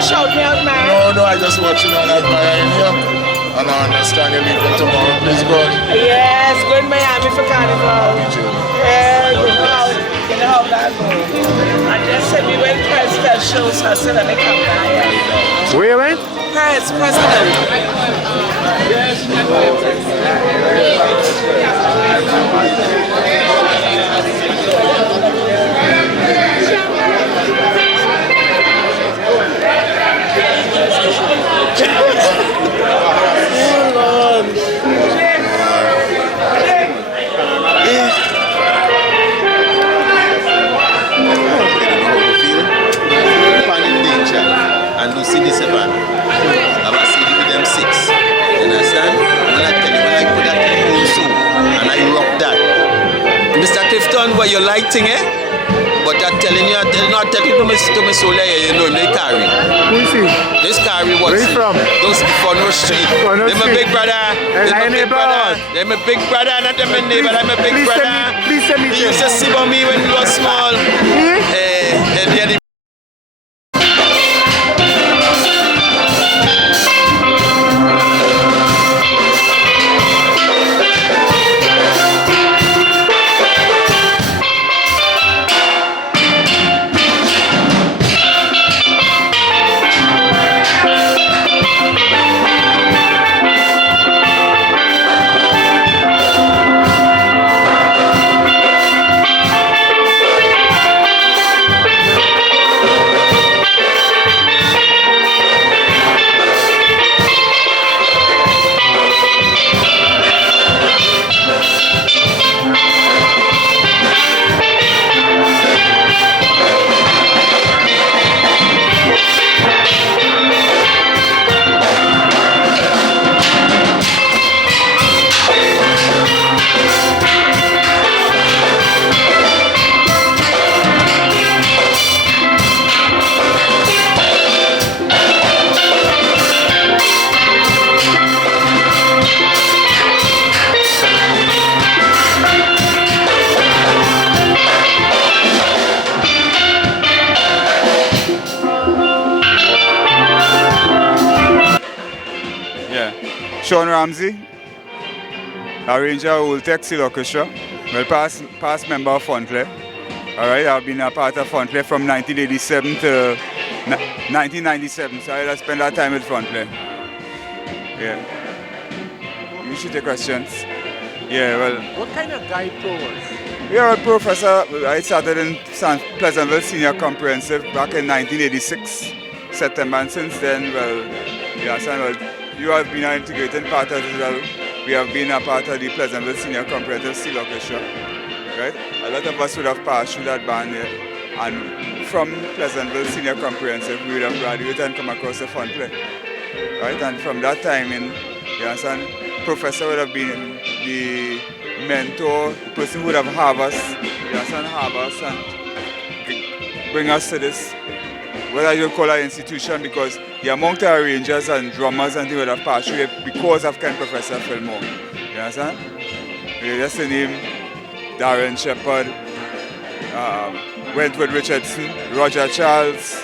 to shout me out, man? No, I just watching and admiring you. And I understand you're leaving tomorrow. Please, God. Yes, going to Miami for Carnival. Yeah, you know how that goes. I just said we went president shows, so I said let me come down here. Where you went? President. And you see this event, I was seeing with them 6. You understand? When I tell you, when I put that in the soul and I rock that. Mr. Clifton, what you lighting, eh? But I'm telling you, not telling to me soul, you know, they carry. Who is he? This carry what? Where you from? Those for no street. They're my big brother. They're my big brother. They're my big brother, not them my neighbor, I'm my big brother. Please send me. You used to see about me when we were small. Sean Ramsey, arranger of Old Tech Seal Orchestra, well past member of Fonclaire. Alright, I've been a part of Fonclaire from 1987 to 1997, so I spent that time with Fonclaire. Yeah. You should take questions. Yeah, well. What kind of guy pro was? Yeah, well, professor, I started in Pleasantville Senior Comprehensive back in 1986, September, and since then, well, yes, well, you have been an integrating part of it as well. We have been a part of the Pleasantville Senior Comprehensive Steel Orchestra. Right? A lot of us would have passed through that band there. And from Pleasantville Senior Comprehensive, we would have graduated and come across the Fonclaire. Right? And from that time in, you understand, Professor would have been the mentor, the person who would have us, you understand, have us and bring us to this, whether you call our institution, because the amount of arrangers and drummers and things would have passed through it because of Professor Philmore. You understand? That's the name Darren Shepherd, Wentworth Richardson, Roger Charles,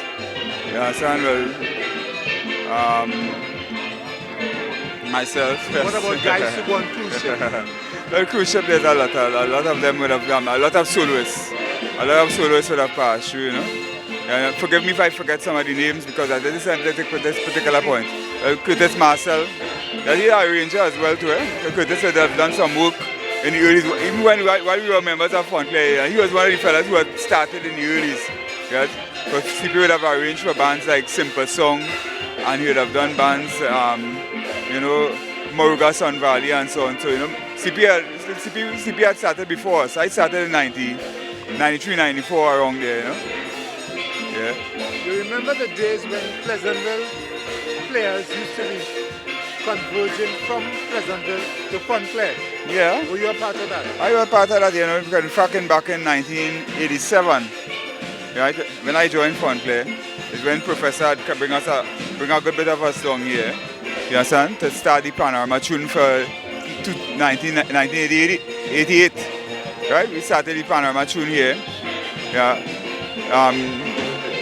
you understand? Well, myself. What about guys who go on cruise ship? Well, cruise ship, there's a lot of them would have done, a lot of soloists. A lot of soloists would have passed through, you know. Forgive me if I forget some of the names because I didn't say this particular point. Curtis Marcel, that he arranger as well too. Curtis would have done some work in the early, even while we were members of Fonclaire. He was one of the fellas who had started in the early. Yes? Because CP would have arranged for bands like Simple Song, and he would have done bands, you know, Moruga Sun Valley and so on. So, you know, CP had started before us. I started in 93, 94 around there, you know. Yeah. You remember the days when Pleasantville players used to be converging from Pleasantville to Fonclaire? Yeah. Were you a part of that? I was part of that, you know, because back in 1987, right, when I joined Fonclaire, is when Professor had bring a good bit of us down here, you understand, to start the Panorama tune for 1988, right? We started the Panorama tune here, yeah.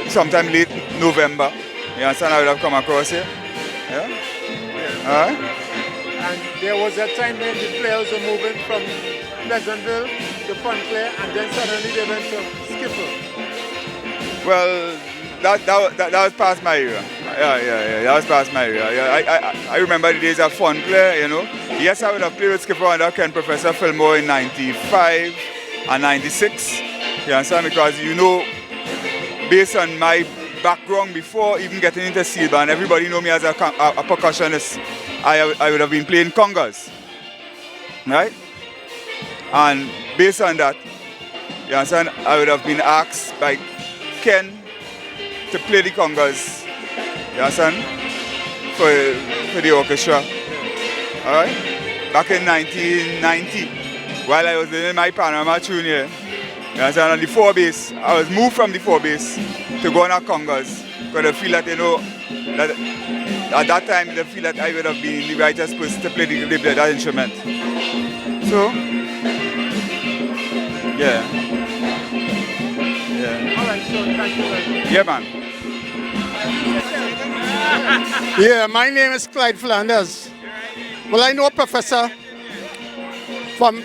Sometime late November, You understand? I would have come across here. Yeah? Alright? And there was a time when the players were moving from Pleasantville to Fonclaire, and then suddenly they went to Skiffle. Well, that was past my era. Yeah, that was past my era. Yeah, I remember the days of Fonclaire, you know. Yes, I would have played with Skipper under Ken Professor Philmore in 95 and 96. You understand? Because, you know, based on my background before even getting into steel band, everybody know me as a percussionist. I would have been playing congas, right? And based on that, you understand, I would have been asked by Ken to play the congas, you understand, for the orchestra, all right? Back in 1990, while I was in my Panorama tune here, you understand, on the 4-bass, I was moved from the 4-bass to go on a congas, because I feel that, you know, that at that time, I feel that I would have been the rightest person to play that instrument. So, yeah. All right, so thank you very much. Yeah, man. Yeah, my name is Clyde Flanders. Well, I know a professor from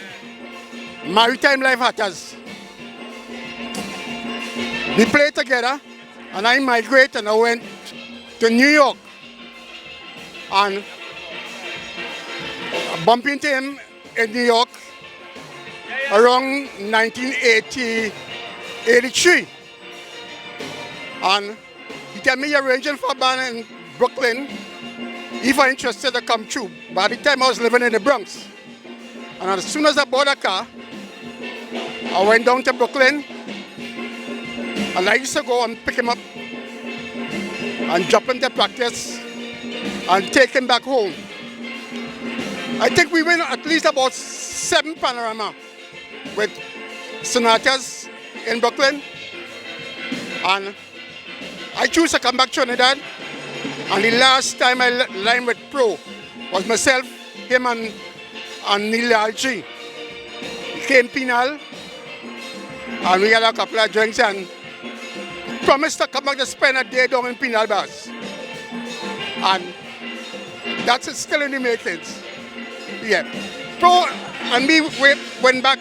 Maritime Life Hatters. We played together, and I migrated and I went to New York. And I bumped into him in New York around 1980, 83. And he told me he's arranging for a band in Brooklyn if I'm interested to come through. By the time I was living in the Bronx. And as soon as I bought a car, I went down to Brooklyn, and I used to go and pick him up and drop him to practice and take him back home. I think we went at least about 7 Panorama with sonatas in Brooklyn. And I chose to come back to Trinidad. And the last time I lined with Pro was myself, him and Neil Algie. He came Penal, and we had a couple of drinks and promised to come back to spend a day down in Penal Bars. And that's still in the makings. Yeah. Pro and me went back,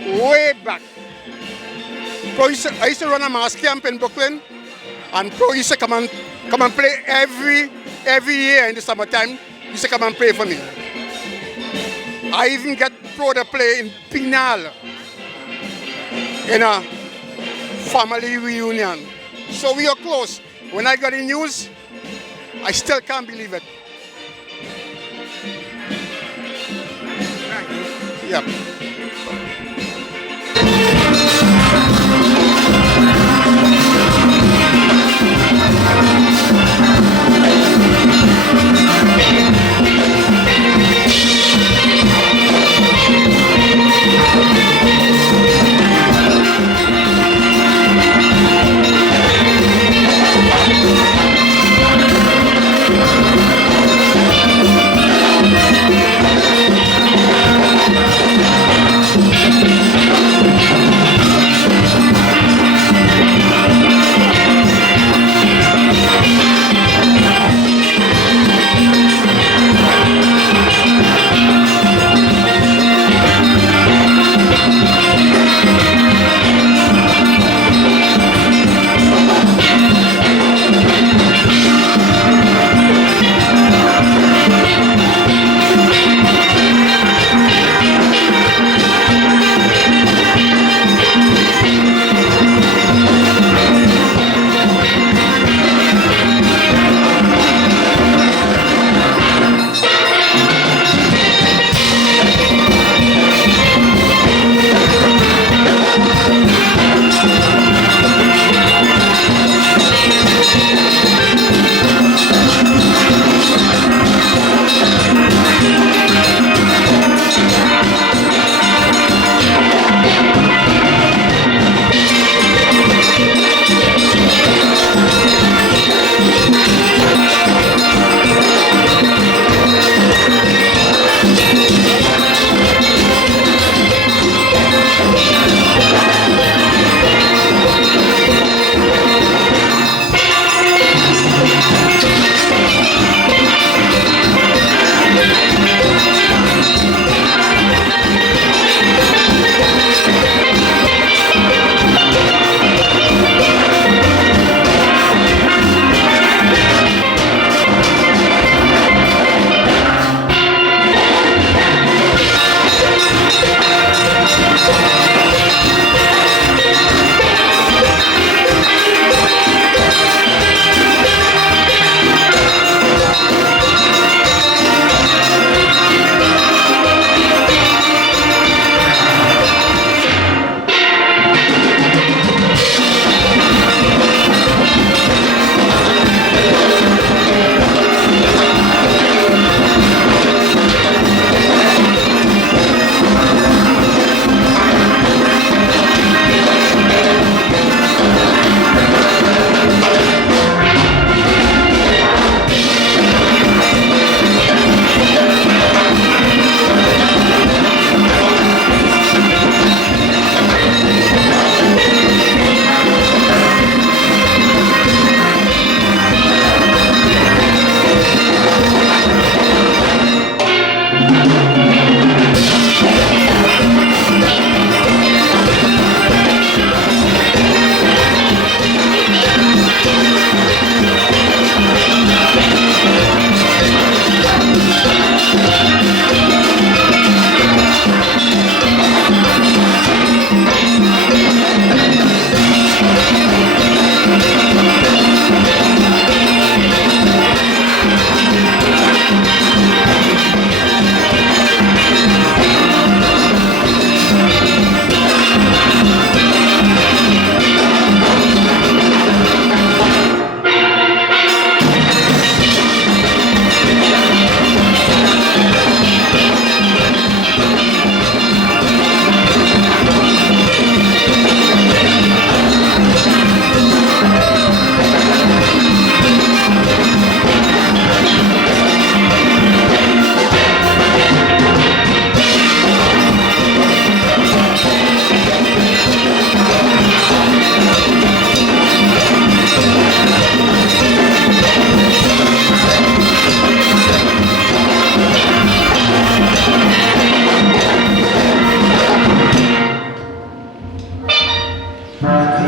way back. I used to run a mass camp in Brooklyn, and Pro used to come and play every year in the summertime. He used to come and play for me. I even get Pro to play in Penal in a family reunion. So we are close. When I got the news, I still can't believe it. Yep.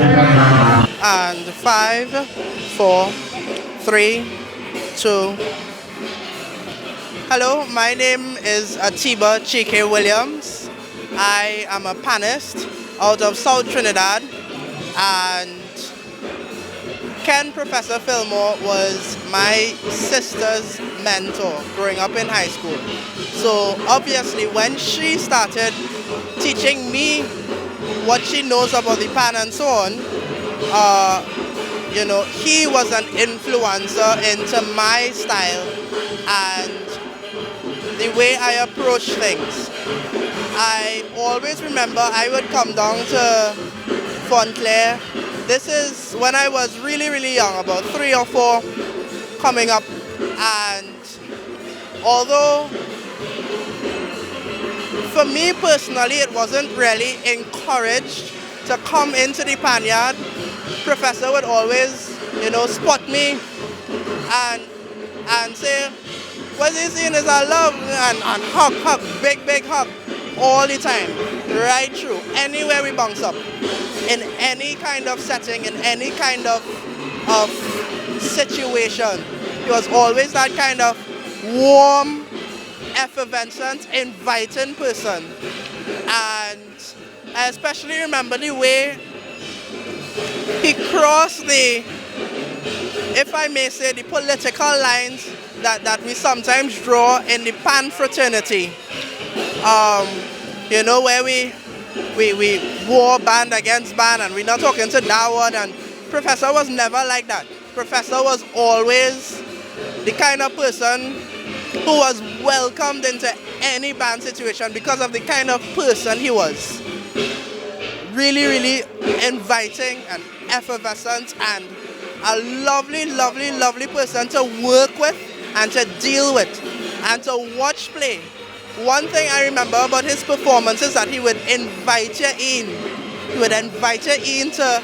And 5, 4, 3, 2. Hello, my name is Atiba Chike Williams. I am a Pannist out of South Trinidad, and Professor Philmore was my sister's mentor growing up in high school. So obviously when she started teaching me what she knows about the pan and so on, he was an influencer into my style and the way I approach things. I always remember I would come down to Fonclaire. This is when I was really, really young, about 3 or 4 coming up. And although for me personally it wasn't really encouraged to come into the pan yard, Professor would always, spot me and say, what is in is I love, and hug, big hug all the time, right through, anywhere we bounce up, in any kind of setting, in any kind of situation. He was always that kind of warm, effervescent, inviting person. And I especially remember the way he crossed the, if I may say, the political lines that we sometimes draw in the pan fraternity. Where we war band against band, and we're not talking to Darwin, and Professor was never like that. Professor was always the kind of person who was welcomed into any band situation because of the kind of person he was. Really, really inviting and effervescent, and a lovely, lovely, lovely person to work with and to deal with and to watch play. One thing I remember about his performance is that he would invite you in. He would invite you in to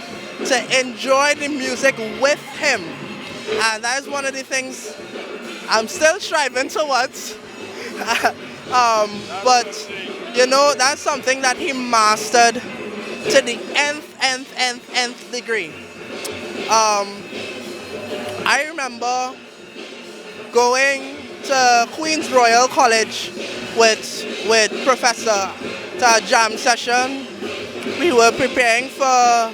enjoy the music with him. And that is one of the things I'm still striving towards. But, that's something that he mastered to the nth degree. I remember going to Queen's Royal College with Professor to a jam session. We were preparing for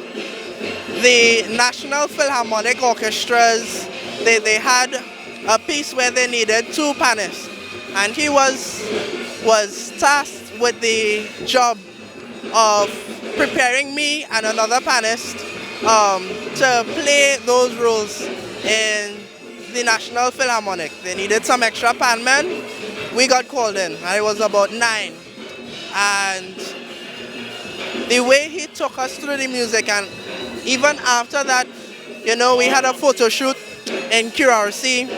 the National Philharmonic Orchestras. They had a piece where they needed 2 pannists, and he was tasked with the job of preparing me and another pannist to play those roles in the National Philharmonic. They needed some extra pan men. We got called in. I was about 9. And the way he took us through the music, and even after that, we had a photo shoot in QRC.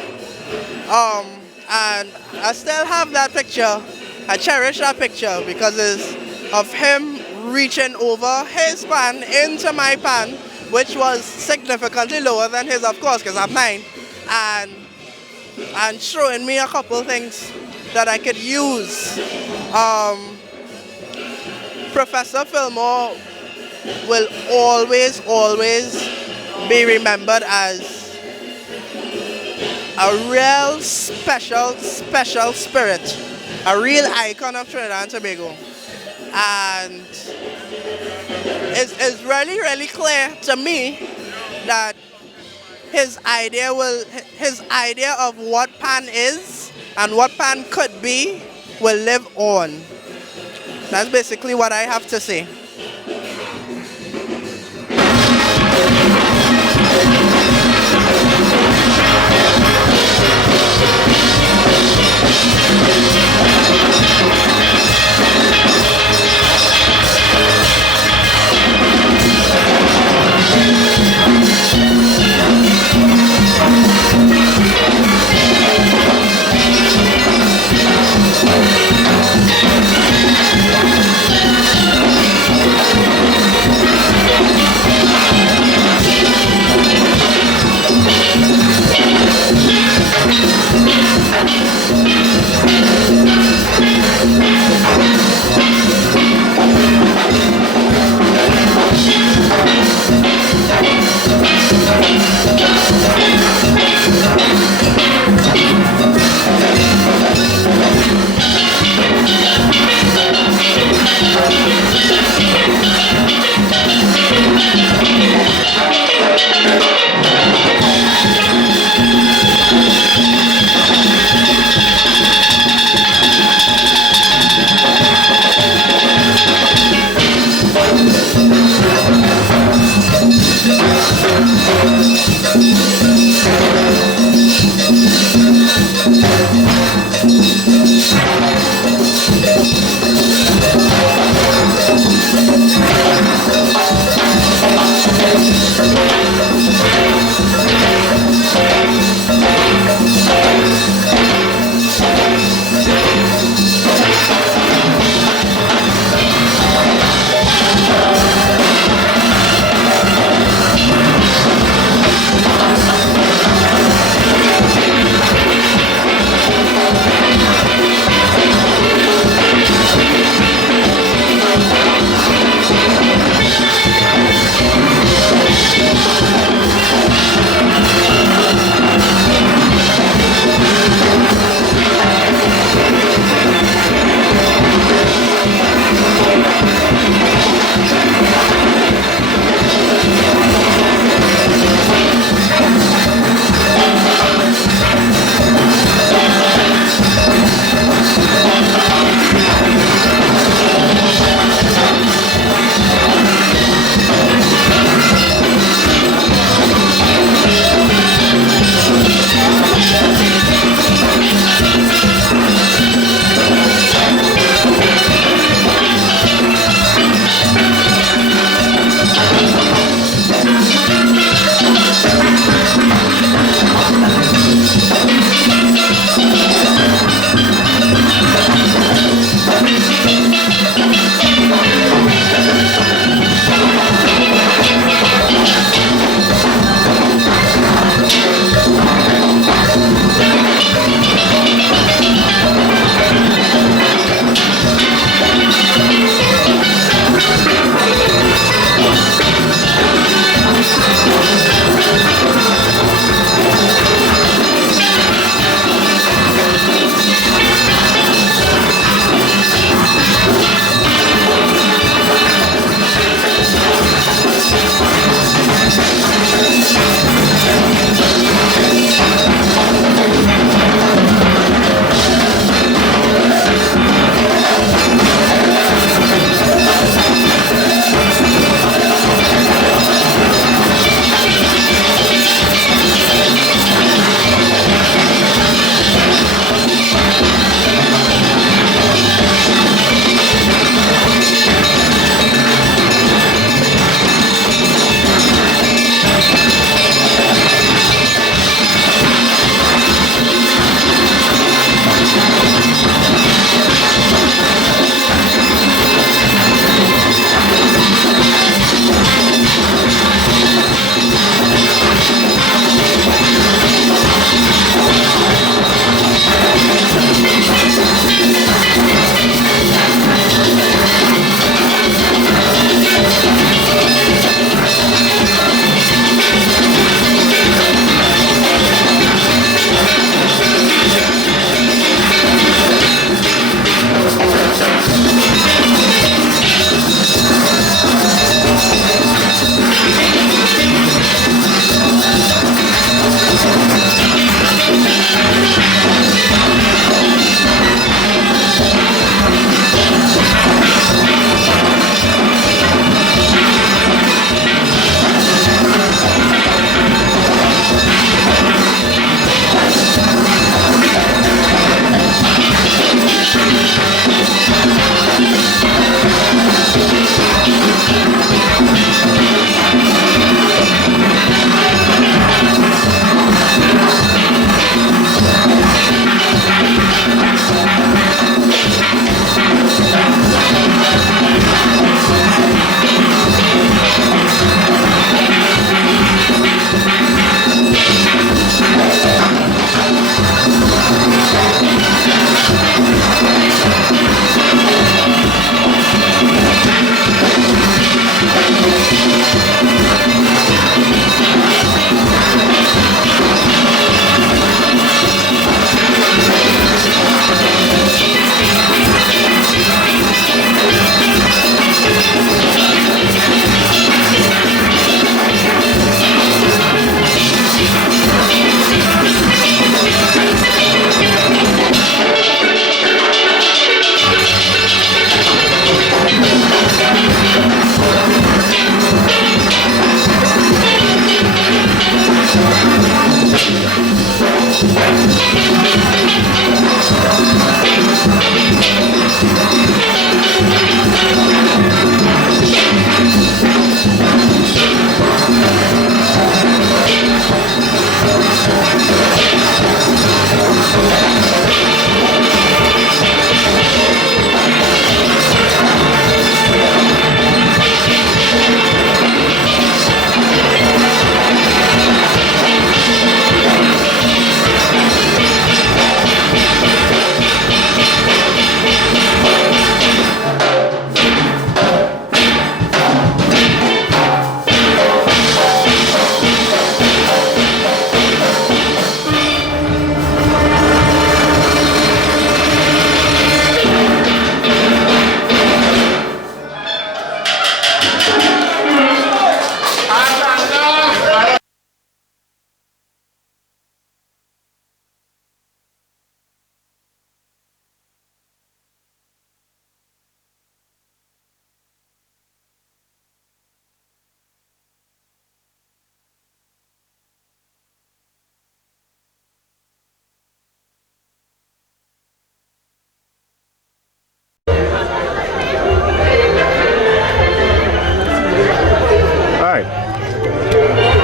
And I still have that picture. I cherish that picture because it's of him reaching over his pan into my pan, which was significantly lower than his, of course, because I'm 9, and showing me a couple things that I could use. Professor Philmore will always be remembered as a real special spirit, a real icon of Trinidad and Tobago. And it's really clear to me that his idea of what pan is and what pan could be will live on. That's basically what I have to say.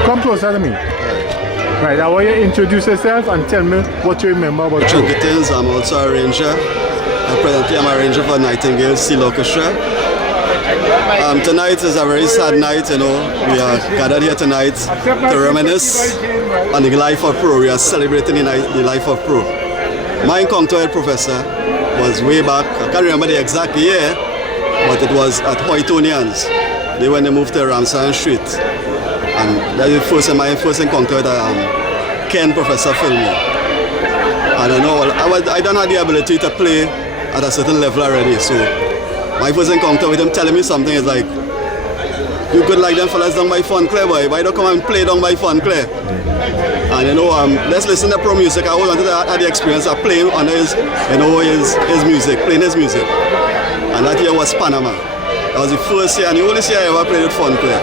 Come closer to me. Right, I want you to introduce yourself and tell me what you remember about you. I'm also a ranger. Presently I'm a ranger for Nightingale Seal Orchestra. Tonight is a very sad night, you know. We are gathered here tonight to reminisce on the life of Pro. We are celebrating the life of Pro. My encounter with Professor was way back, I can't remember the exact year, but it was at Hoytonians. When they moved to Ramsar Street. And that was my first encounter with Ken Professor Philmore. I don't know, I don't have the ability to play at a certain level already, so my first encounter with him telling me something is like, you could like them fellas down by Fonclaire, boy, why don't come and play down by Fonclaire? And you know, let's listen to Pro music. I always wanted to have the experience of playing under his, you know, his music, playing his music. And that year was Panama. That was the first year and the only year I ever played with Fonclaire.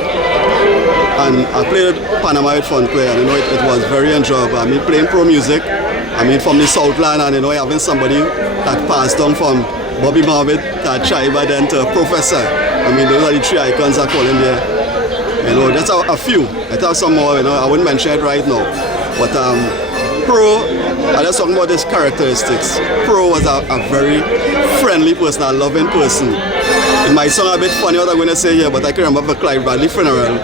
And I played Panama with Fonclaire, and you know, it was very enjoyable. I mean, playing Pro music, I mean, from the Southland, and you know, having somebody that passed on from Bobby Marvitt to Chiba, then to Professor. I mean, those are the three icons I call in there. You know, that's a few. I have some more, you know, I wouldn't mention it right now. But Pro, I just talking about his characteristics. Pro was a very friendly person, a loving person. It might sound a bit funny what I'm going to say here, but I can remember for Clive Bradley funeral.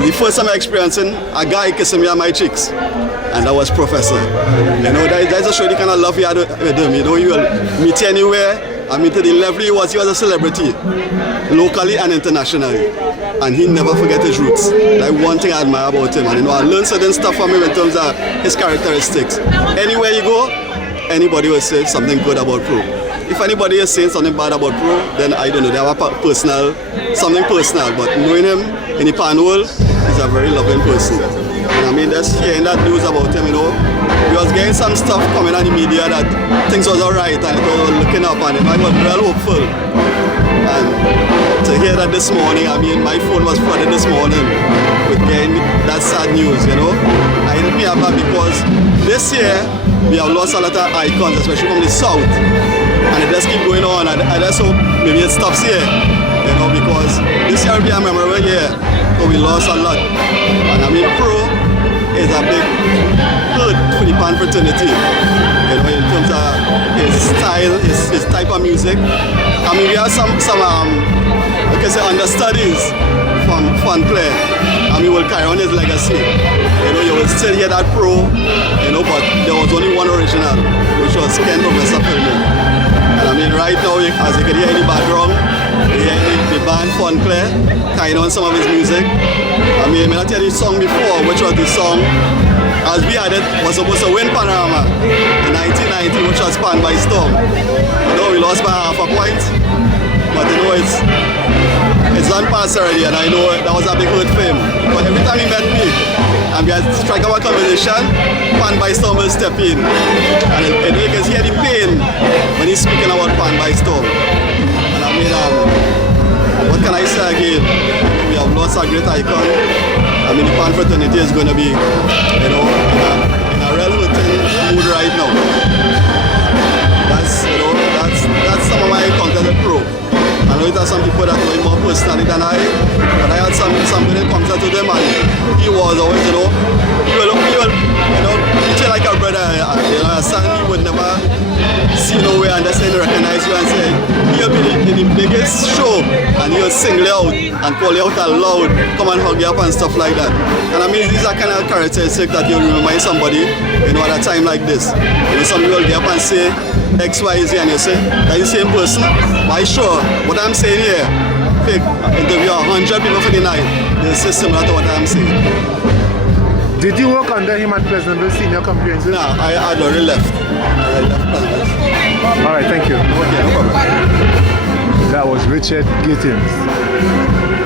The first time I experiencing a guy kissing me on my cheeks, and that was Professor. You know, that's a show the kind of love he had with him. You know, you will meet anywhere. I mean, to the level he was a celebrity, locally and internationally. And he never forget his roots. That's one thing I admire about him. And you know, I learned certain stuff from him in terms of his characteristics. Anywhere you go, anybody will say something good about Pro. If anybody is saying something bad about Pro, then I don't know, they have a something personal. But knowing him in the pan world, he's a very loving person. And I mean, just hearing that news about him, you know, we was getting some stuff coming on the media that things was alright and it was looking up, and I was real hopeful. And to hear that this morning, I mean, my phone was flooded this morning with getting that sad news, you know. I hit me up because this year we have lost a lot of icons, especially from the south. And it just keep going on, and I just hope maybe it stops here, you know, because this year will be a memorable year, so we lost a lot. And I mean, Pro is a big hurt for the Pan fraternity, you know, in terms of his style, his type of music. I mean, we have some like I say, understudies from Fonclaire, and we will carry on his legacy. You know, you will still hear that Pro, you know, but there was only one original, which was Ken Professor Philmore. And I mean, right now, as you can hear in the background, you hear the band Fonclaire carrying on some of his music. I mean, I tell you the song before, which was the song, as we had it, was supposed to win Panorama in 1990, which was Pan by Storm. You know, we lost by half a point, but you know, it's done past already, and I know that was a big hurt for him. But every time he met me, and we had to strike up a conversation, Pan by Storm will step in. And you can hear the pain when he's speaking about Pan by Storm. And I mean, what can I say again? We have lost a great icon. I mean, the Pan fraternity is going to be, you know, a real hurting mood right now. That's, you know, that's some of my encounters with pro. I know it has some people that know him more personally than I, but I had some good encounters with him, and he was always, you know, he will, you know, treat like a brother, you know, a son. He would never see you nowhere and just recognize you and say, he'll be in the biggest show, and he'll single you out and call you out aloud, come and hug you up and stuff like that. And I mean, these are kind of characteristics that you'll remind somebody, you know, at a time like this. You know, some people will get up and say X, Y, Z, and you say, that's the same person. But sure, what I'm saying here, if interview 100 people for the night, they'll say similar to what I'm saying. Did you work under him at Pleasantville Senior Comprehensive? No, I had already left. I left Pleasantville. All right, thank you. Okay, no problem. That was Richard Gittins.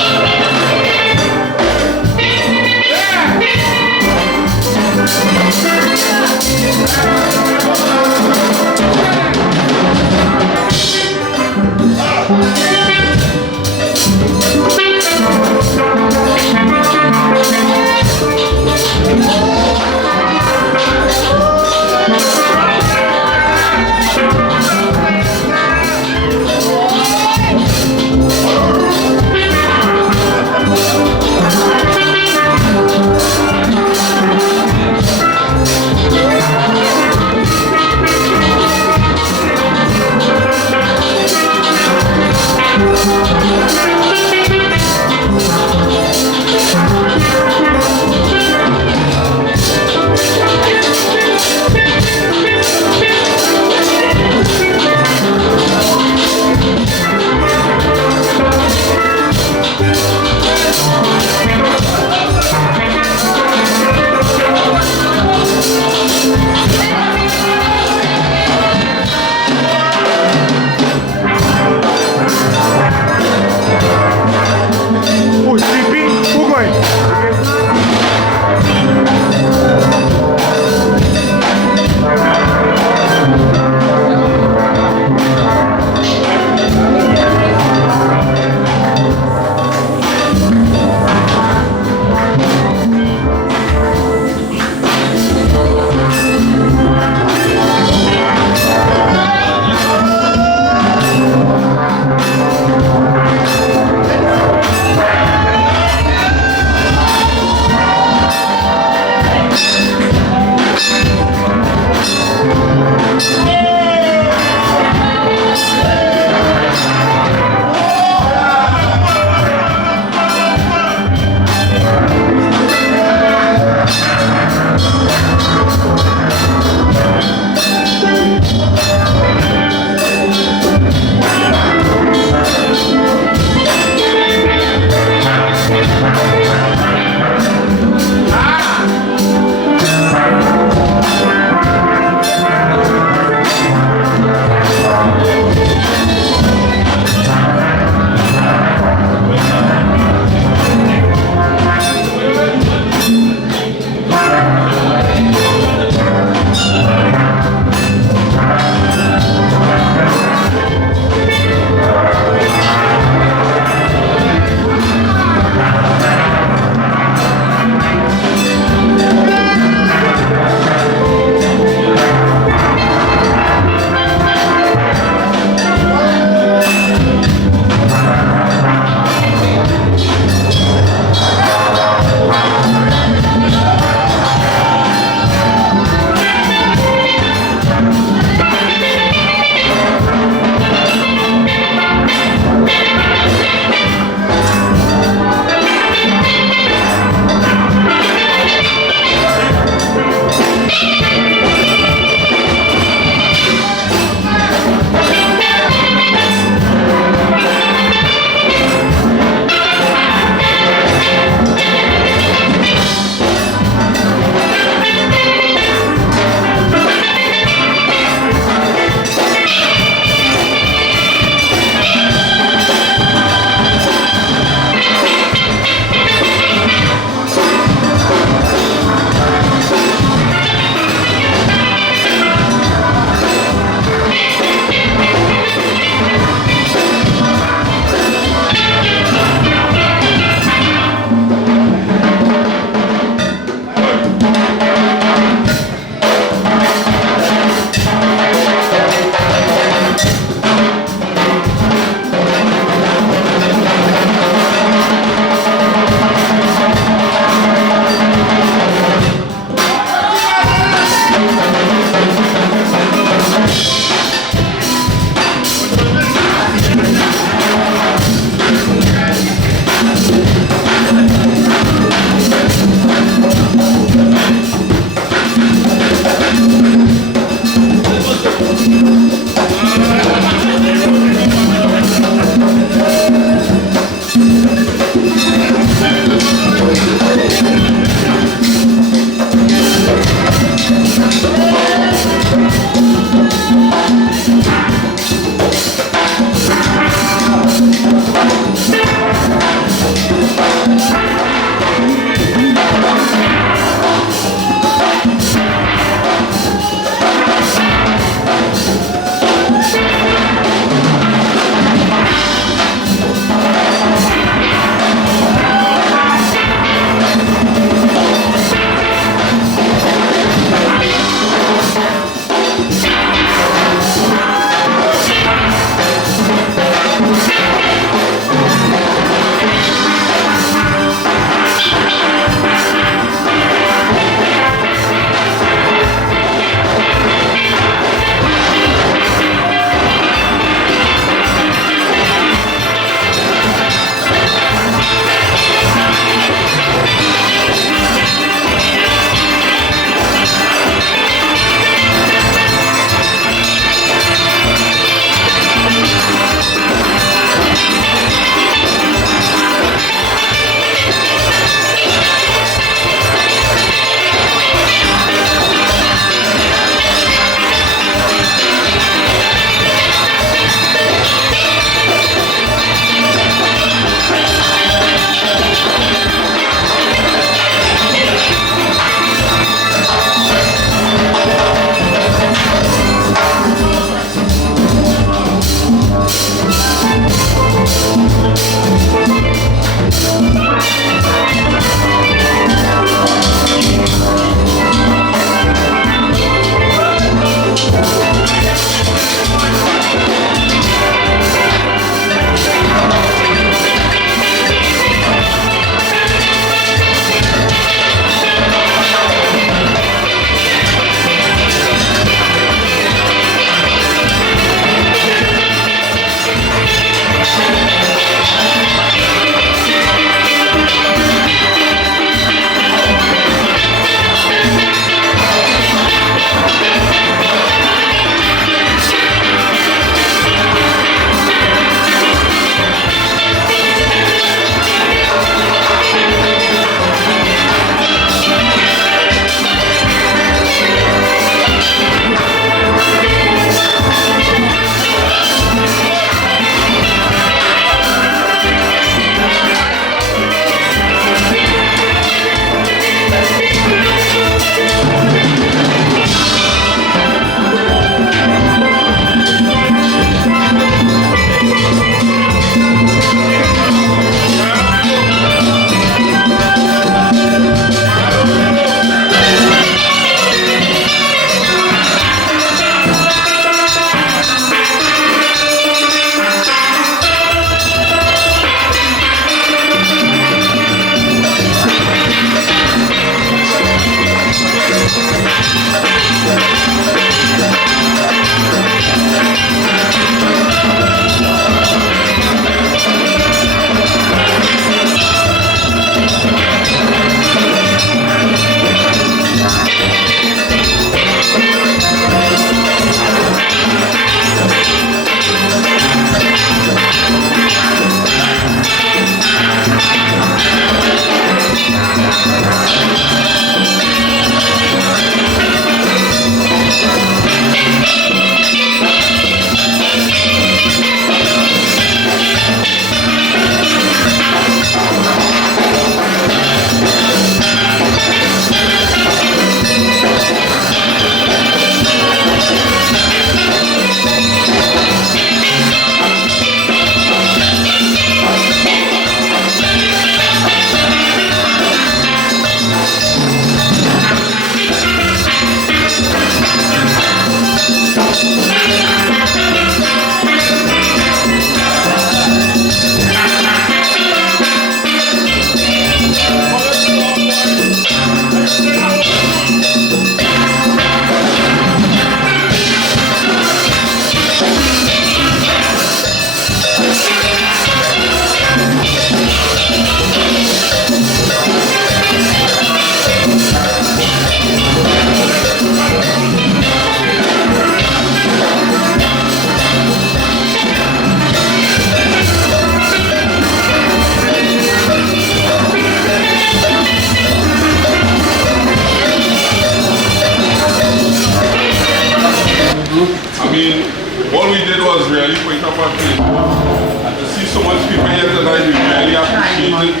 really quite a pleasure. And to see so much people here tonight, we really appreciate it.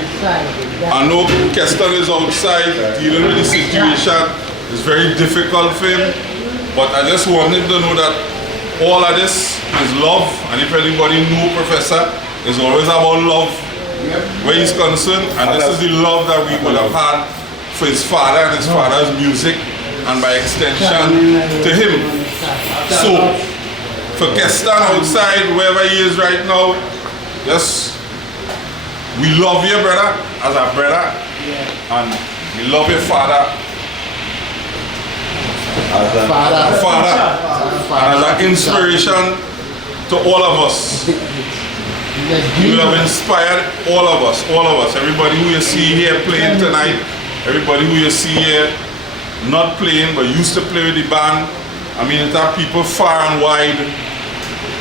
I know Keston is outside dealing with the situation. It's very difficult for him. But I just want him to know that all of this is love. And if anybody know Professor, it's always about love where he's concerned. And this is the love that we would have had for his father and his father's music, and by extension to him. So, for Keston outside, wherever he is right now, yes, we love you, brother, as a brother, and we love your father as a father, and as an inspiration to all of us. You have inspired all of us, everybody who you see here playing tonight, everybody who you see here not playing but used to play with the band. I mean, it are people far and wide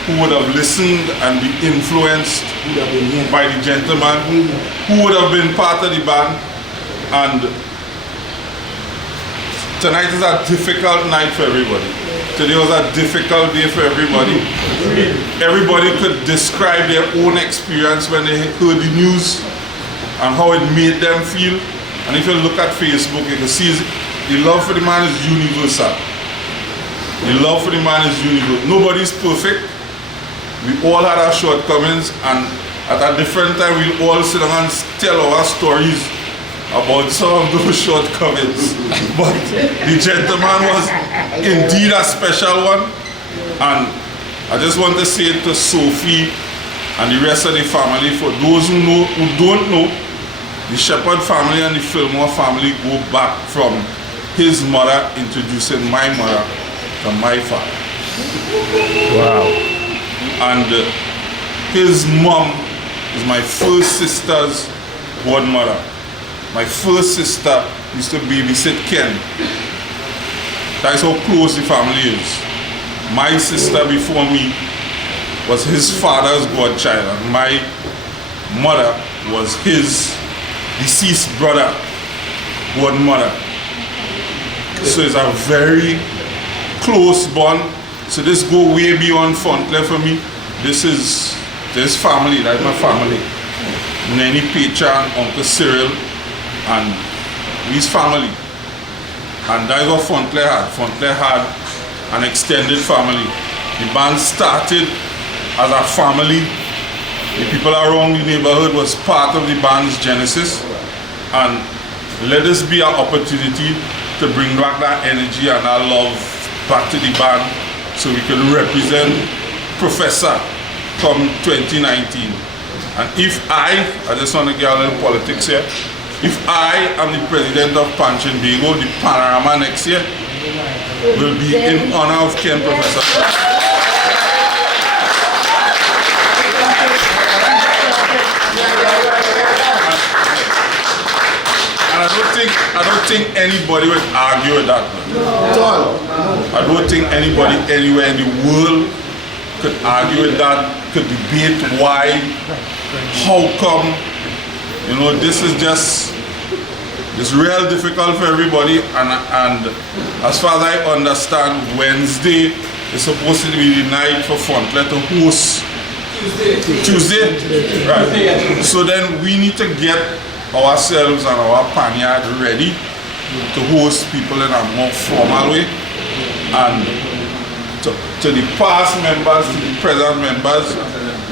who would have listened and be influenced by the gentleman, who would have been part of the band. And tonight is a difficult night for everybody. Today was a difficult day for everybody. Everybody could describe their own experience when they heard the news and how it made them feel. And if you look at Facebook, you can see the love for the man is universal. The love for the man is universal. Nobody's perfect. We all had our shortcomings, and at a different time we'll all sit down and tell our stories about some of those shortcomings. But the gentleman was indeed a special one. And I just want to say to Sophie and the rest of the family, for those who know, who don't know, the Shepherd family and the Philmore family go back from his mother introducing my mother to my father. Wow. And his mom is my first sister's godmother. My first sister used to babysit Ken. That's how close the family is. My sister before me was his father's godchild, and my mother was his deceased brother, godmother. So it's a very close bond. So this go way beyond Fonclaire for me. This is family, that's my family. Nanny Petra and Uncle Cyril and his family. And that's what Fonclaire had. Fonclaire had an extended family. The band started as a family. The people around the neighborhood was part of the band's genesis. And let this be an opportunity to bring back that energy and that love back to the band so we can represent Professor come 2019. And if I just want to get a little politics here, if I am the president of Panchin Bigo, the Panorama next year will be in honor of Ken Professor. And I don't think anybody would argue with that. I don't think anybody anywhere in the world could argue with that, could debate why, how come. You know, this is just, it's real difficult for everybody, and as far as I understand, Wednesday is supposed to be the night for Fonclaire to host. Tuesday? Right. So then we need to get ourselves and our panyard ready to host people in a more formal way. And to the past members, to the present members,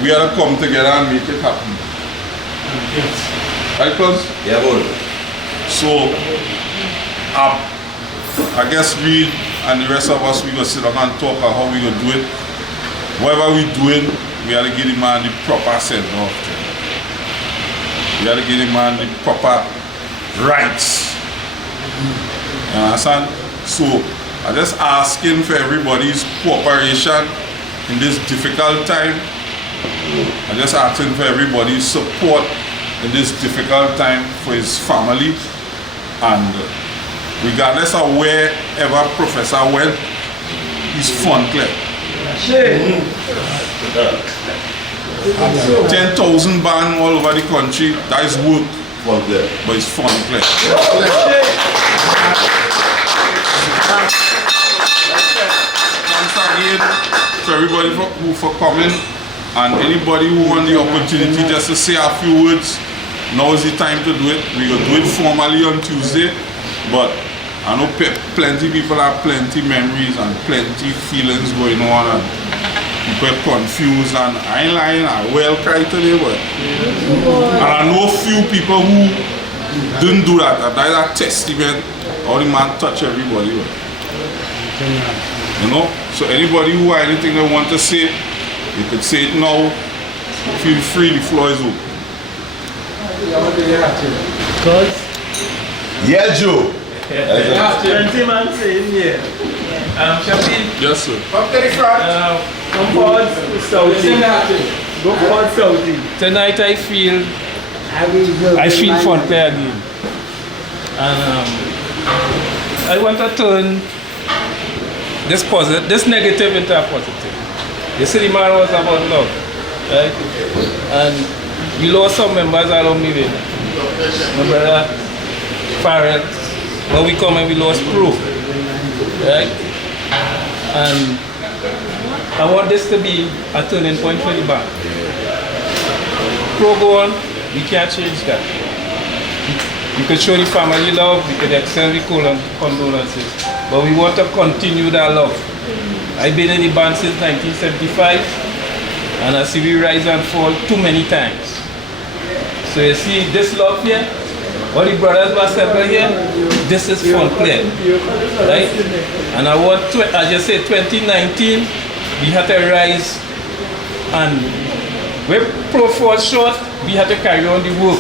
we are to come together and make it happen. Right, cuz? Yeah, boy. So, I guess we and the rest of us, we gonna sit down and talk about how we gonna do it. Whatever we doing, we gotta give the man the proper send off. We gotta give the man the proper rights. You understand? So, I'm just asking for everybody's cooperation in this difficult time. I'm just asking for everybody's support in this difficult time for his family, and regardless of wherever Professor went, he's Fonclaire. 10,000 band all over the country, that is work, but it's Fonclaire. thanks again to everybody for coming, and anybody who want the opportunity just to say a few words, now is the time to do it. We will do it formally on Tuesday, but I know plenty people have plenty memories and plenty feelings going on, and people confused, and I ain't lying, I well cry today, but and I know few people who didn't do that, and that's a testament how the man touch everybody. But, you know, so anybody who has anything they want to say, you could say it now. Feel free, the floor is open. Yeah, Joe. Plenty man saying here. Shafin. Yes, sir. Up to the front. Come forward, Southie. Go forward, Southie. Tonight I feel Fonclaire again. And I want to turn this negative into a positive. The city man was about love, right? And we lost some members along the way. My brother, parents, when we come and we lost proof, right? And I want this to be a turning point for the band. Pro go on, we can't change that. We could show the family love, we could extend the condolences, but we want to continue that love. I've been in the band since 1975, and I see we rise and fall too many times. So you see this love here, all the brothers who assembled here, this is Fonclaire, right? And I want to, as you say, 2019, we had to rise, and when Pro falls short, we had to carry on the work.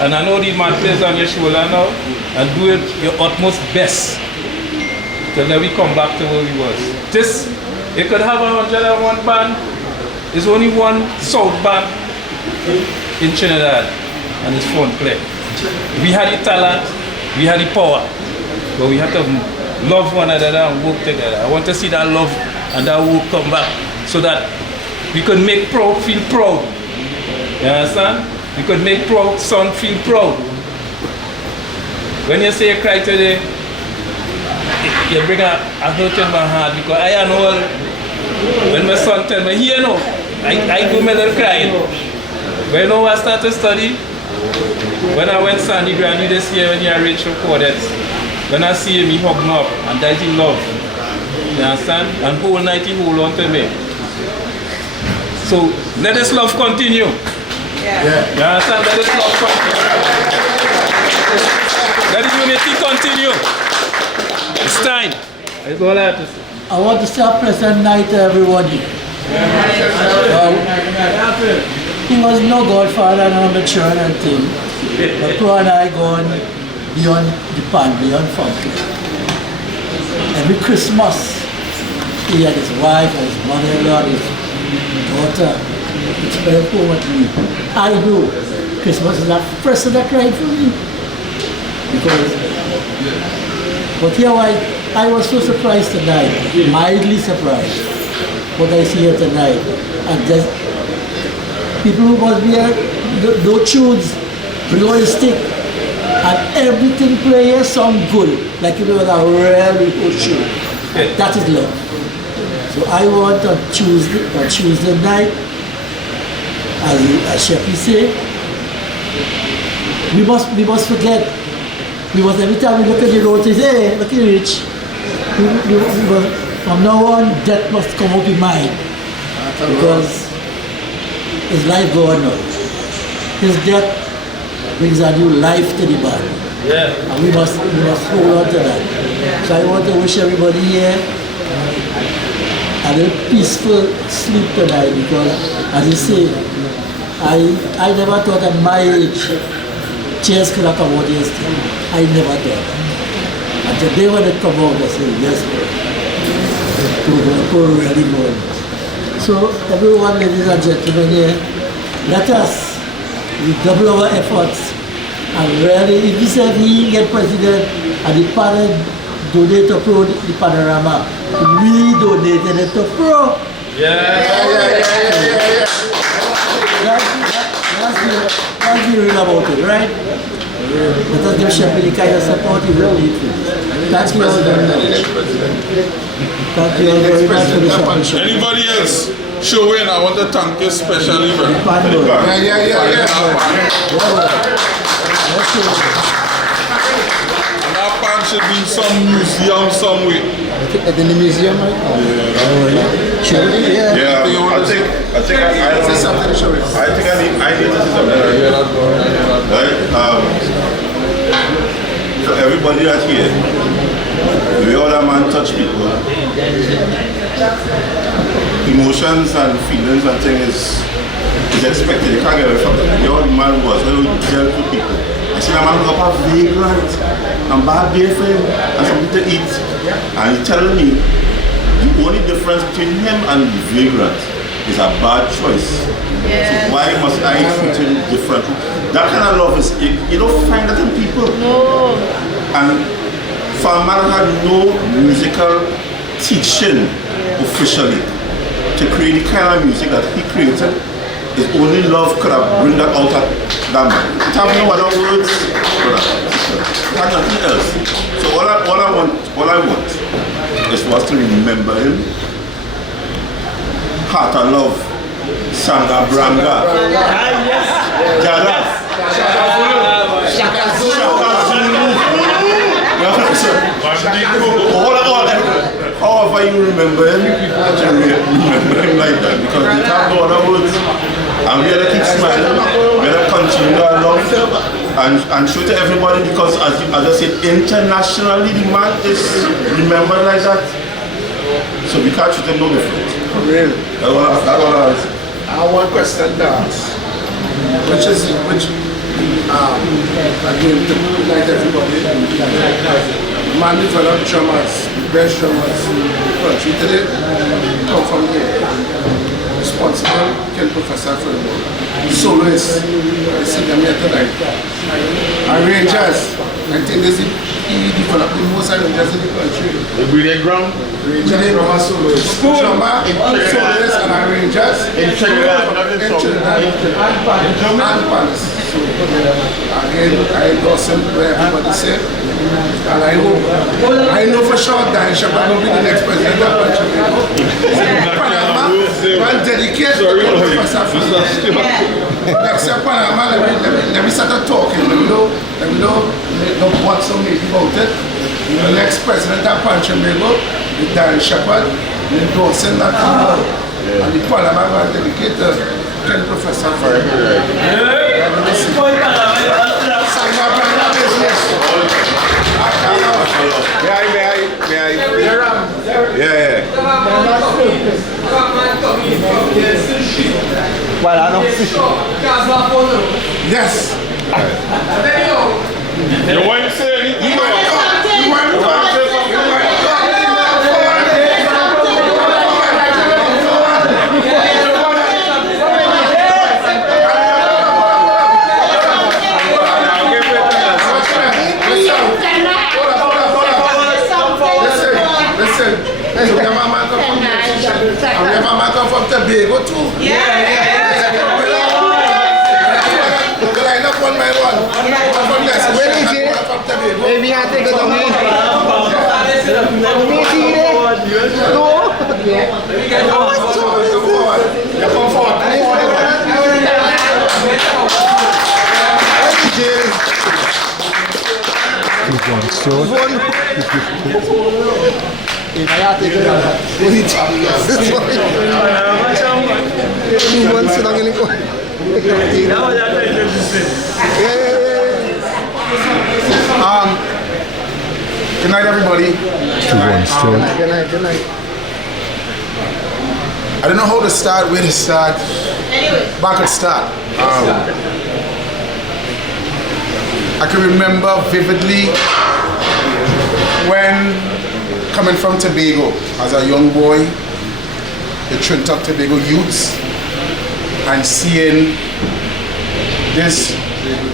And I know the man plays on your shoulder now, and do it your utmost best till then we come back to where we was. This, it could have 101 band, there's only one South band in Trinidad, and it's Fonclaire. We had the talent, we had the power, but we had to love one another and work together. I want to see that love and that work come back so that we could make Pro feel proud. You understand? We could make Pro son feel proud. When you say you cry today, you bring a hurt in my heart, because I know when my son tell me, here no, I do my little crying. When I started to study, when I went Sandy Granny this year when you arranged for cadets, when I see him, he hug me up and that he love. You understand? And whole night he hold on to me. So let this love continue. Yeah. You understand? Let this love continue. Let the unity continue. It's time. That's all I have to say. I want to say a pleasant night to everybody. He was no godfather, no mature and anything. But Pro and I gone beyond the pan, beyond Fonclaire. Every Christmas, he had his wife, his mother-in-law, his daughter. It's very poor with me. I do. Christmas is that person that cried for me. But here I was so surprised tonight, mildly surprised, what I see here tonight. And just people who must be here, no tunes, bring on a stick, and everything play here sound good, like if it was a really good show. That is love. So I want on Tuesday night, as Sheppy say, we must forget. Because every time we look at the road, we say, hey, look at Rich. From now on, death must come out in mind. Because his life goes on. His death brings a new life to the band. Yeah. And we must hold on to that. So I want to wish everybody here a little peaceful sleep tonight, because, as you say, I never thought at my age, chairs could have come out yesterday. I never thought. And today when it come out, I said, yes, we're really good. So everyone, ladies and gentlemen here, let us redouble our efforts. And really, if he said he get president and the panel donate to Pro the panorama, we donated it to Pro. Let's be real about it, right? Let us give Sheppy the kind of support he will need. Thank you all very much. Thank you all very much for the championship. Anybody else? Show in, I want to thank you especially for the And that pan should be in some museum somewhere. In the museum, right? Sure. Yeah, I think I need to see something. Right? For everybody that's here, we all a man touch people. Emotions and feelings and things is expected. You can't get away from that. The old man was when we dealt with people. I see a man go up a vagrant and bad day for him and something to eat. And he's telling me the only difference between him and the vagrant is a bad choice. Yes. So why must I treat him differently? That kind of love is, you don't find that in people. No. And for a man who had no musical teaching officially to create the kind of music that he created, his only love could have bring that out of that man. It has no other words, it has nothing else. So all I want is for us to remember him. Heart of love, Sanga Branga, Jada, however you remember him, remember him like that, because they have no other words. And we have to keep smiling, we have to continue our love and show to everybody, because as I said, internationally the man is remembered like that. So we can't treat him no different. Really? That's what I was. I have one question to ask, which again, to unite everybody. Man developed drummers, best drummers in the country today, come from here. Responsible, Professor Philmore. Soloists, I see them here tonight. Arrangers, I think he developed the most arrangers in the country. The breeding ground? Breeding ground soloists. Drummer, soloists and arrangers in Trinidad and Pannist. So, again, I endorse him where everybody said. And I know for sure Dan Shepherd will be the next president of Panama. Well dedicated to Professor Philmore. Next year Panama, let me start talking. Let me know what's so maybe about it. The next president of Panama is Dan Shepherd, endorsing that and the Panama will dedicate to Professor Philmore. Yeah. Well, I know. Yes. You want to say anything? You want to say something? So we have a man come from and we have a man come from Tobago too. We'll line up one by one. One from this, one from Tobago. Maybe I take it on me. No. Come forward. If I take it out, what is this one? You want to sit down in the corner? Good night, everybody. Good night. I don't know how to start, where to start. Back at start. I can remember vividly when coming from Tobago as a young boy, the Trinidad Tobago youths, and seeing this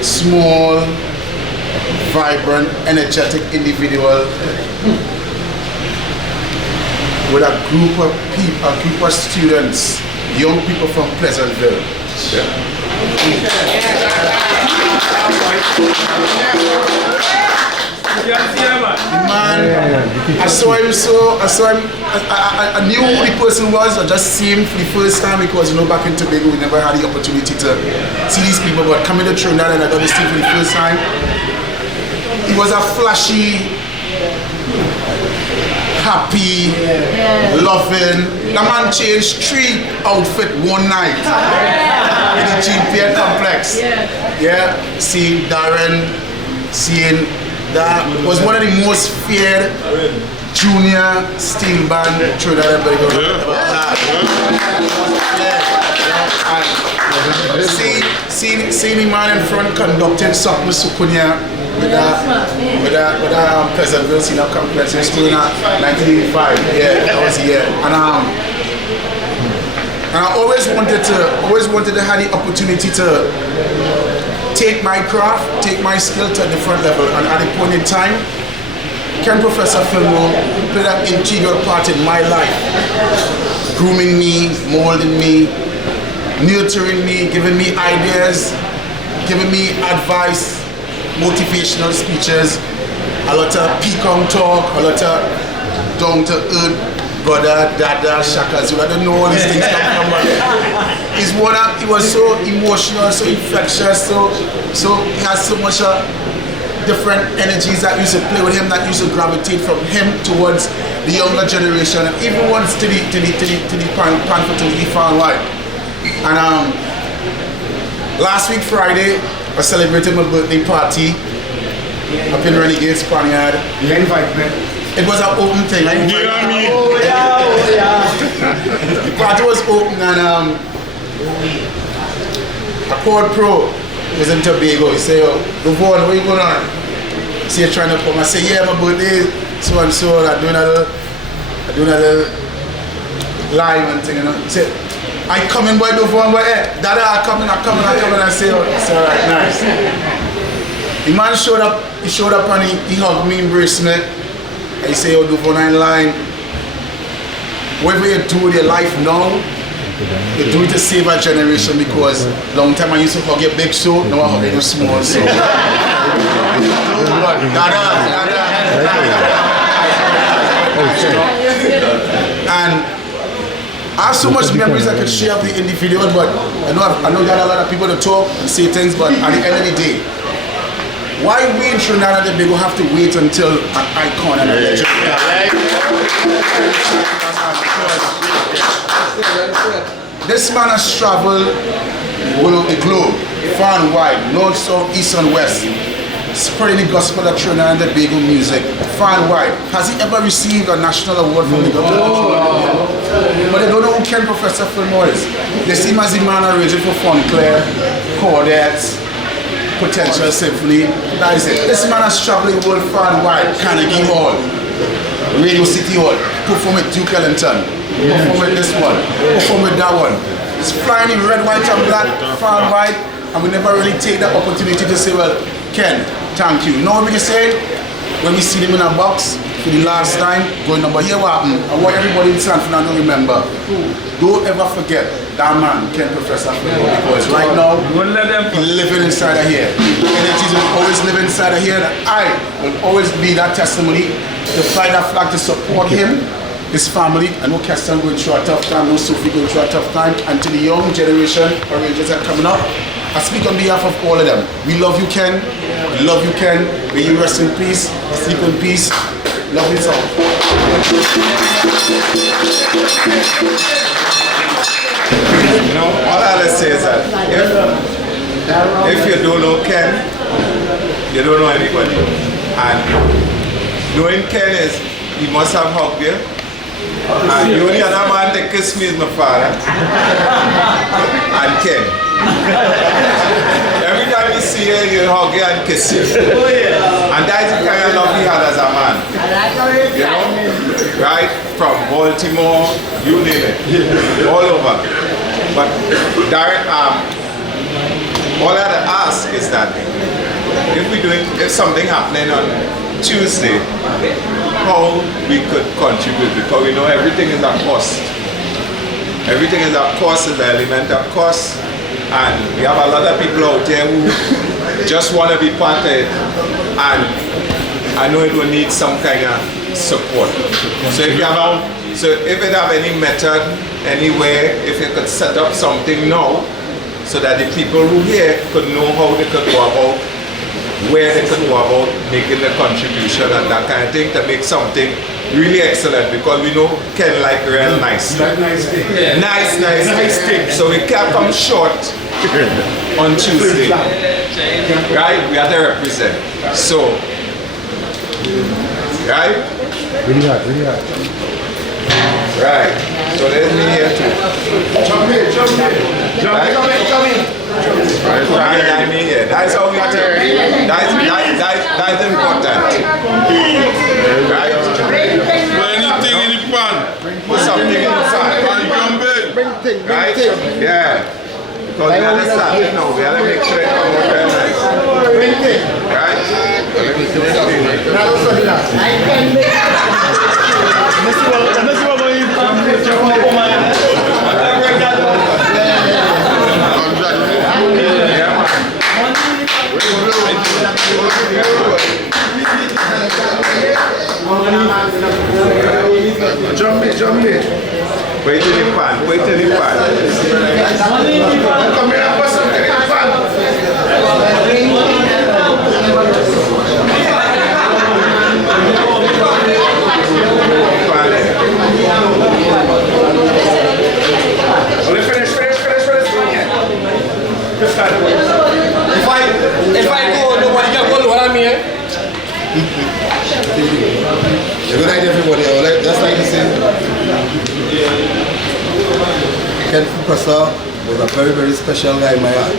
small, vibrant, energetic individual with a group of people, a group of students young people from Pleasantville. Man, I saw him I knew who the person was. I just see him for the first time because, you know, back in Tobago we never had the opportunity to see these people, but coming to Trinidad and I got to see him for the first time. He was a flashy, happy, loving. The man changed 3 outfits one night in the GPA complex. Yeah, seeing Darren, seeing that was one of the most feared junior steel band Trinidad and Tobago ever had. Seeing the man in front conducting something Sukunya with a Pleasantville Senior Complex in 1985. Yeah, that was the year. And I always wanted to have the opportunity to take my craft, take my skill to a different level. And at a point in time, Ken Professor Philmore played an integral part in my life, grooming me, molding me, nurturing me, giving me ideas, giving me advice, motivational speeches, a lot of pecan talk, a lot of down to earth, brother, dada, shaka zulu. I don't know all these things come from, but he was so emotional, so infectious, so he has so much different energies that used to play with him, that used to gravitate from him towards the younger generation, and even once to the far wide. And last week Friday, I celebrated my birthday party up in Renegade Spaniard. You invite me? It was an open thing. I invited me. Oh yeah. The party was open, and a Chord Pro was in Tobago. He said, "Yo, Devon, what you going on?" See, you're trying to come. I say, "Yeah, my birthday, so and so. I'm doing a little live and thing, you know." He said, I come in by Devon, but hey, Dada, I come in. I say, "Oh, it's all right, nice." The man showed up. He showed up and he hugged me, embraced me. And he said, "Oh, Devon, I'm in line. Whatever you do with your life now, you do it to save a generation, because long time I used to hug your big show, now I hug your small show." And I have so much memories I could share of the individual, but I know there are a lot of people to talk and say things, but at the end of the day, why we in Trinidad and Tobago have to wait until an icon and a legend? This man has traveled all over the globe, far and wide, north, south, east and west, spreading the gospel of Trinidad and Tobago music, far and wide. Has he ever received a national award from the government of Trinidad? But they don't know who Ken Professor Philmore is. They see him as the man arranging for Fonclaire, Chordettes, Potential Symphony. That is it. This man has traveled the world far and wide. Carnegie Hall, Radio City Hall, perform with Duke Ellington, perform with this one, perform with that one. It's flying in red, white and black, far and wide, and we never really take that opportunity to say, well, Ken, thank you. You know what we can say? When we see them in a box for the last time, going number, here what happened? I want everybody in San Fernando to remember. Don't ever forget that man, Ken Professor Philmore, because right now, he's living inside of here. Energies will always live inside of here, and I will always be that testimony to fly that flag to support him, his family. I know Keston going through a tough time, I know Sophie going through a tough time, and to the young generation arrangers that are coming up, I speak on behalf of all of them. We love you, Ken. We love you, Ken. May you rest in peace, sleep in peace. Love you, all. You know, all I have to say is that if you don't know Ken, you don't know anybody. And knowing Ken is, he must have hugged you. And the only other man that kissed me is my father. And Ken. Every time you see you, he'll hug you and kiss you. And that's the kind of love he had as a man. You know? Right? From Baltimore, you name it. All over. But Darren, all I had to ask is that if something happening on Tuesday, how we could contribute, because we know everything is a cost. Everything is of course, is the element of course. And we have a lot of people out there who just want to be part of it. And I know it will need some kind of support. So if it have any method, anywhere, if you could set up something now, so that the people who here could know how they could go about, where they could go about making the contribution and that kind of thing to make something really excellent, because we know Ken like real nice. Nice thing. So we can't come short on Tuesday. Right? We have to represent. So, right? Really hard. Right. So there's me here too. Jump in. Right, me here. That's how we have to. That's important. Right? Put anything in the pan. Put something in the pan. Right? Yeah. Because we understand it now. We have to make sure it comes out very nice. Right? Jump in. Wait till the pan. Come here, put something in the pan. Finish. If I go, nobody can go what I'm here. Good night, everybody. Just like to say, Ken Professor was a very, very special guy in my heart.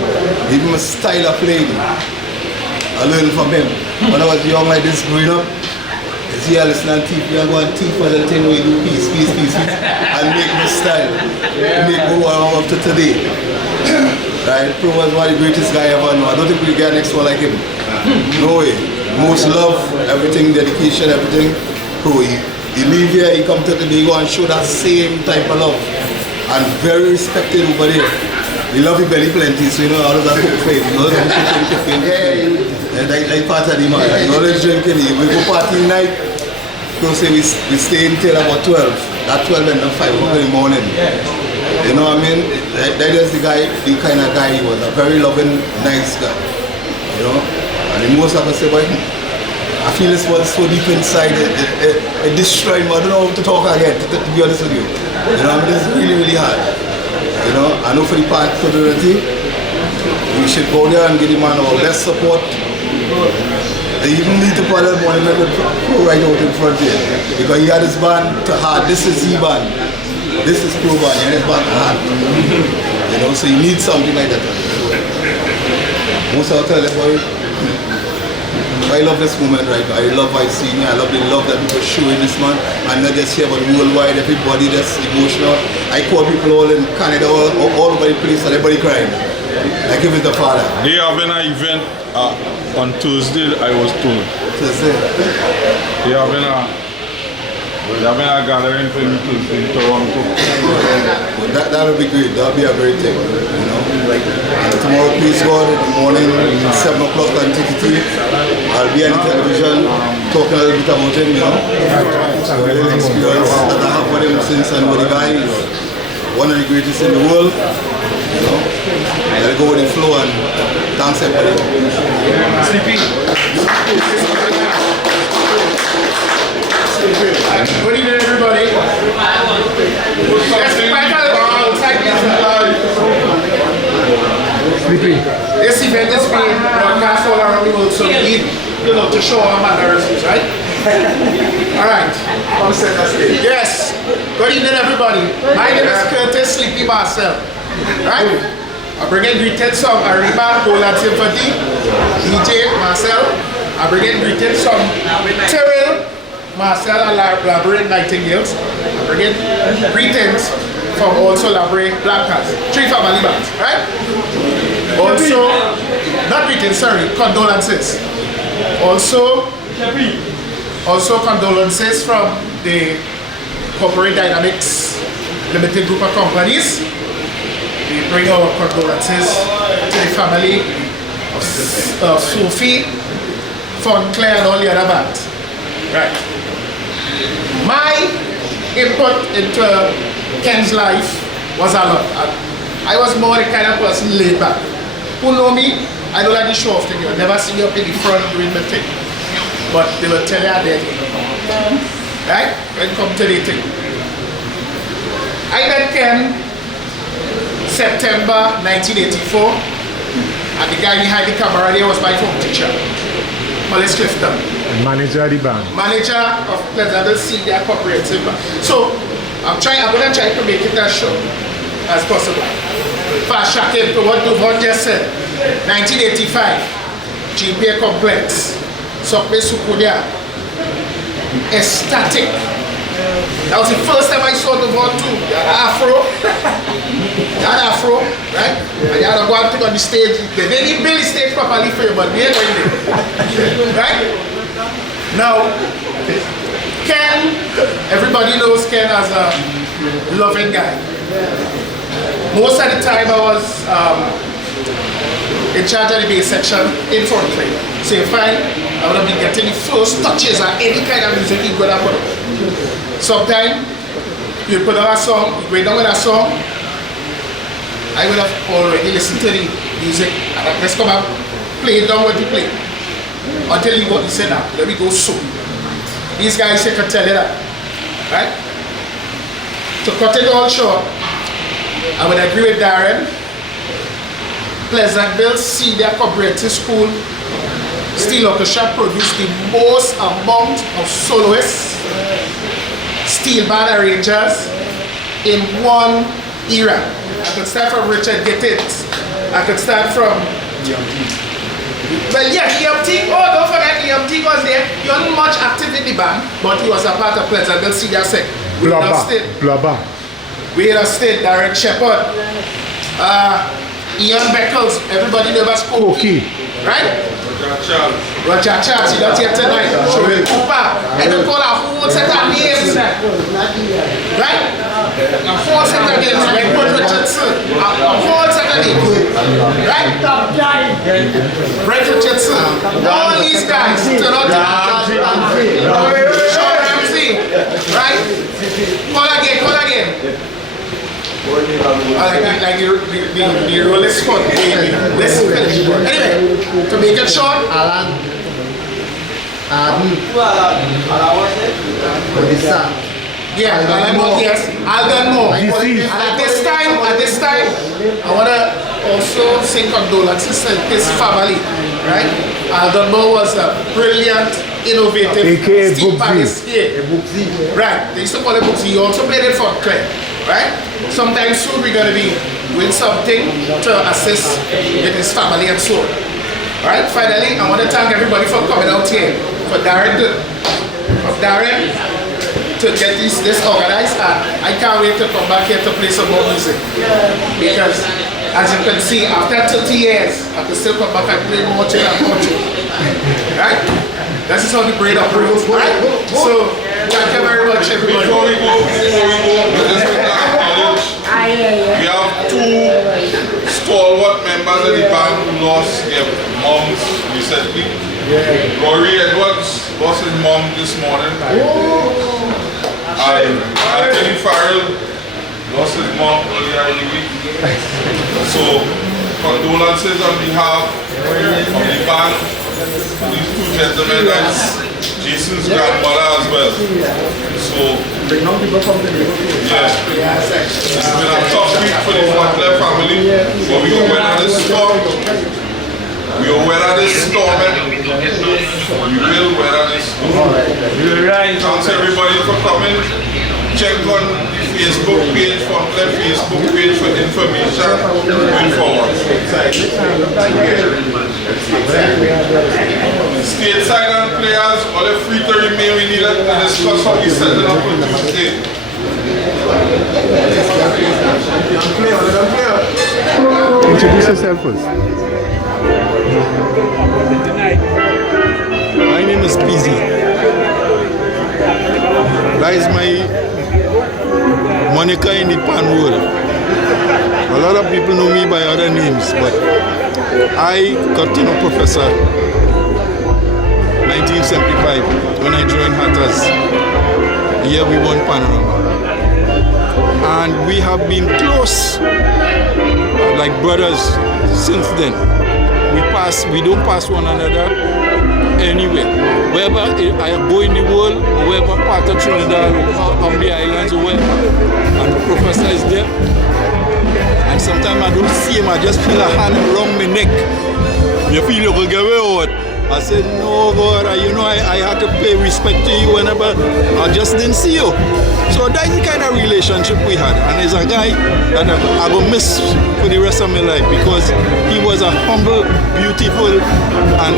Even my style of playing, I learned from him. When I was young like this, growing up, you see I listen on TV, I go on TV for the thing where you do peace, and make my style, make me up to today. Right? Pro was one of the greatest guy I ever know. I don't think we get next one like him. No way. Most love, everything, dedication, everything. Pro, he leave here, he come to the day, go and show that same type of love. And very respected over there. He love his belly plenty, so you know how does that cook for him. You know, like part of the man. You always drinking, we go party night. So say we stay until about 12. That 12 and then 5 o'clock in the morning. You know what I mean? That is the guy, the kind of guy he was. A very loving, nice guy. You know? And the most I can say about him, I feel this was so deep inside, it destroyed me. I don't know how to talk again, to be honest with you. You know, I mean, it's really, really hard. You know, I know for the part community, we should go there and give the man our best support. They even need to put that money pro right out in front here. Because he had his band to heart. This is he band. This is pro band, and his band to heart. You know, so you need something like that. Most of the time, I love this moment right now. I love what I see. I love the love that people show in this man. And not just here, but worldwide, everybody that's emotional. I call people all in Canada, all over the place, and everybody crying. Like if it's the father. They have an event on Tuesday, I was told. Tuesday? They have a gathering for Tuesday in Toronto. That'll be great. That'll be a great thing. You know? And tomorrow, please God, in the morning, 7 o'clock on TTT, I'll be on the television talking a little bit about him, you know. So a little experience that I have with him since I know the guy. One of the greatest in the world. You know. I'll go with the flow and dance everybody. Sleepy. Good evening, everybody. This event is being broadcast all around the world, so we need, you know, to show our mannerisms, right? All right. Yes. Good evening, everybody. My name is Curtis Sleepy Marcel. Right? I bring in greetings from Arriba, Golan Symphony, DJ Marcel. I bring in greetings from Tyrrell, Marcel and Labyrinth Nightingales. I bring in greetings from also Labyrinth Black Cats. 3 family bands, right? Also, not greetings, sorry, condolences. Also condolences from the Corporate Dynamics limited group of companies. We bring our condolences to the family of Sophie, Fonclaire, and all the other bands. Right. My input into Ken's life was a lot. I was more the kind of person laid back. Who know me? I don't like to show off thing. You'll never see me up in the front doing the thing. But they will tell you that. Right? When come to the thing. I met Ken September 1984. And the guy behind the camera there was my form teacher, Hollis Clifton. Manager of the band. Manager of Pleasantville Senior Cooperative Bank. So I'm gonna try to make it as short as possible. Fast tracking to what Duvon just said. 1985, GPA complex. Sokme Sukunia. Ecstatic. That was the first time I saw Duvon too. Afro. Afro, right? And you had to go out on the stage. They didn't build the stage properly for you, but we ain't going there. Right? Now, Ken, everybody knows Ken as a loving guy. Most of the time I was in charge of the bass section in Fonclaire. So you find I would have been getting the first touches on any kind of music you could have put up. Sometimes you put on a song, you go down with a song, I would have already listened to the music and I just come up, play it down what you play. Until you go, you say now, let me go soon. These guys they can tell you that. Right? To cut it all short, I would agree with Darren. Pleasantville Senior Cooperative School Steel Orchestra produced the most amount of soloists, steel band arrangers in one era. I could start from Richard Gettit. I could start from well, yeah, Liam T. Oh, don't forget Liam T. was there. He wasn't much active in the band, but he was a part of Pleasantville Senior Sec. Blubber. We had a state, Darren Shepherd, Ian Beckles, everybody never spoke. Okay. Right? Roger Charles, he's not here tonight. Joel Cooper. I don't call a whole set of names. Right? A whole set of names. Redwood Richardson. A whole set of names. Right? Brett Richardson. All these guys. Sean Ramsey. Right? Call again. Like the rollers fun. Let's finish. Anyway, to make it short, Alan. Yeah, Alan Moore, yes. Alden Moore. And at this time, I want to also say condolences to his family, right? Alden Moore was a brilliant, innovative steel Pannist here. Right, they used to call it Booksy. He also played it for Fonclaire, right? Sometime soon we're going to be doing something to assist with his family and so on. Alright, finally, I want to thank everybody for coming out here. For Darren to get this organized, and I can't wait to come back here to play some more music. Because, as you can see, after 30 years, I can still come back and play more tune and more tune. Right? This is how the brain operates, right? So, thank you very much, everybody. Before we go, we have two stalwart members of the band who lost their moms recently. Rory Edwards lost his mom this morning. And Anthony Farrell lost his mom earlier in the week. So, condolences on behalf of the band. These two gentlemen, that's Jason's grandmother as well. So, yeah, it's been a tough week for the Fonclaire family, but we will weather this storm. We will weather this storm, we will weather this storm. Thanks everybody for coming. Check on the Facebook page, Fonclaire Facebook page for information going forward. Stateside and players, all the free to remain, we need to discuss how we set it up on Tuesday. Introduce yourself first. My name is PZ. That is my Monica in the pan world. A lot of people know me by other names, but I got to know Professor 1975 when I joined Hatters. Here we won Panorama. And we have been close, like brothers since then. We don't pass one another anywhere. Wherever I go in the world, wherever part of Trinidad, on the islands, or wherever, and the professor is there. And sometimes I don't see him, I just feel a hand around my neck. You feel you will get away or what? I said, no, God, I had to pay respect to you whenever I just didn't see you. So that's the kind of relationship we had. And he's a guy that I will miss for the rest of my life because he was a humble, beautiful, and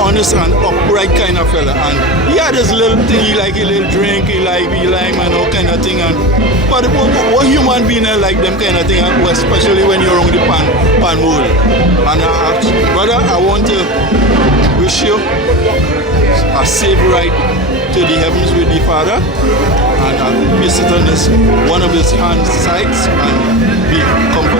honest and upright kind of fella. And he had his little thing, he like a little drink, he like and all kind of thing. But what human being like them kind of thing, especially when you're on the pan world. And brother, I want to wish you a safe ride to the heavens with the Father, and I'll be sitting on one of his hand sides and be comfortable.